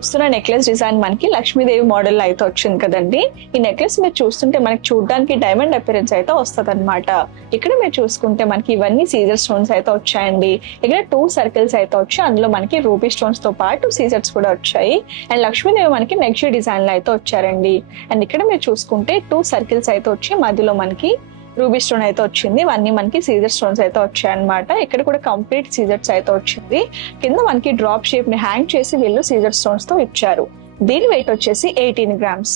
చూస్తున్న necklace design మనకి Lakshmidevi model అయితే వచ్చింది కదండి. ఈ నెక్లెస్ మీరు చూస్తుంటే మనకి చూడడానికి డైమండ్ అపిరెన్స్ అయితే వస్తుంది అనమాట. ఇక్కడ మీరు చూసుకుంటే మనకి ఇవన్నీ సీజర్ స్టోన్స్ అయితే వచ్చాయండి. ఇక్కడ 2 సర్కిల్స్ అయితే వచ్చి అందులో మనకి రూబీ స్టోన్స్ తో పాటు సీజర్స్ కూడా వచ్చాయి. అండ్ లక్ష్మీదేవి మనకి నెక్స్ట్ డిజైన్ లో అయితే వచ్చారండి. అండ్ ఇక్కడ మీరు చూసుకుంటే 2 సర్కిల్స్ అయితే వచ్చి మధ్యలో మనకి రూబీ స్టోన్ అయితే వచ్చింది. ఇవన్నీ మనకి సీజర్ స్టోన్స్ అయితే వచ్చాయి అనమాట. ఇక్కడ కూడా కంప్లీట్ సీజర్స్ అయితే వచ్చింది. కింద మనకి డ్రాప్ షేప్ ని హ్యాంగ్ చేసి వీళ్ళు సీజర్ స్టోన్స్ తో ఇచ్చారు. దీని వెయిట్ వచ్చేసి 18 గ్రామ్స్.